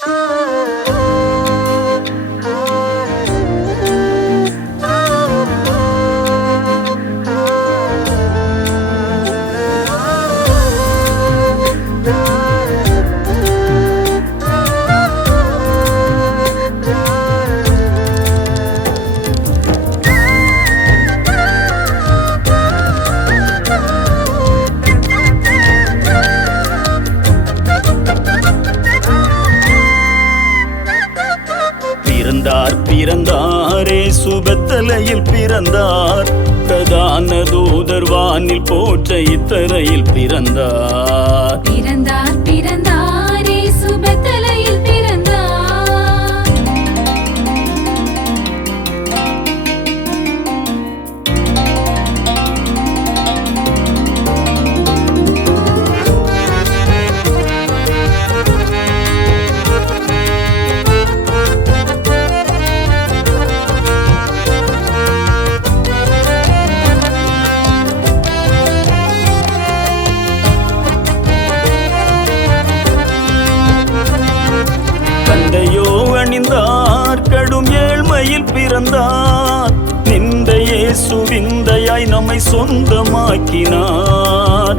பிறந்தார் பிறந்தாரே சுபத்தலையில் பிறந்தார். பிரதான தூதர் வானில் போற்ற இத்தரையில் பிறந்தார். ஏழ்மையில் பிறந்தார். நின்ற இயேசு விந்தையாய் நம்மை சொந்தமாக்கினார்.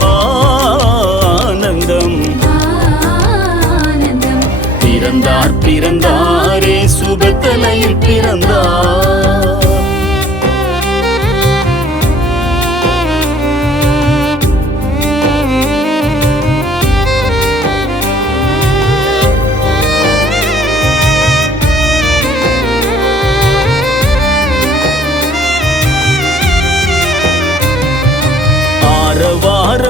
ஆனந்தம். பிறந்தார் பிறந்தாரே சுபத்தலையில் பிறந்தார்.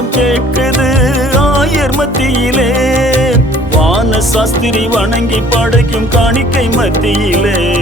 சத்தம் கேட்குது ஆயர் மத்தியிலே. வான சாஸ்திரி வணங்கி படைக்கும் காணிக்கை மத்தியிலே.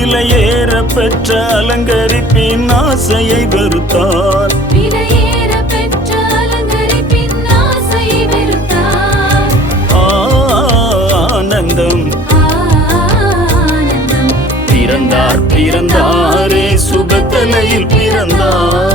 விலையேற பெற்ற அலங்கரிப்பின் ஆசையை வெறுத்தார். விலையேற பெற்ற அலங்கரிப்பின் ஆசையை வெறுத்தார். ஆனந்தம். ஆனந்தம். பிறந்தார் பிறந்தாரே சுபத்தலையில் பிறந்தார்.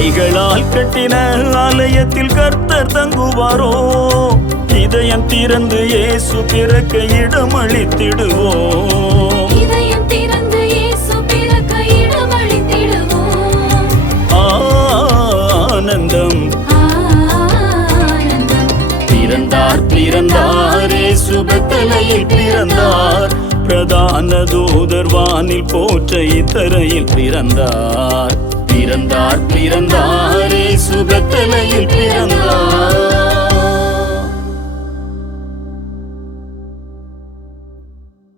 கைகளால் கட்டின ஆலயத்தில் கர்த்தர் தங்குவாரோ? இதயம் திறந்து இயேசு பிறக்க இயேசு பிறக்க இடமளித்திடுவோம் ஆனந்தம். பிறந்தார் பிறந்தாரே சுபத்தலையில் பிறந்தார். பிரதான தூதர் வானில் போற்ற இத்தரையில் பிறந்தார். பிறந்தார் பிறந்தாரே சுபத்தலையில் பிறந்தார்.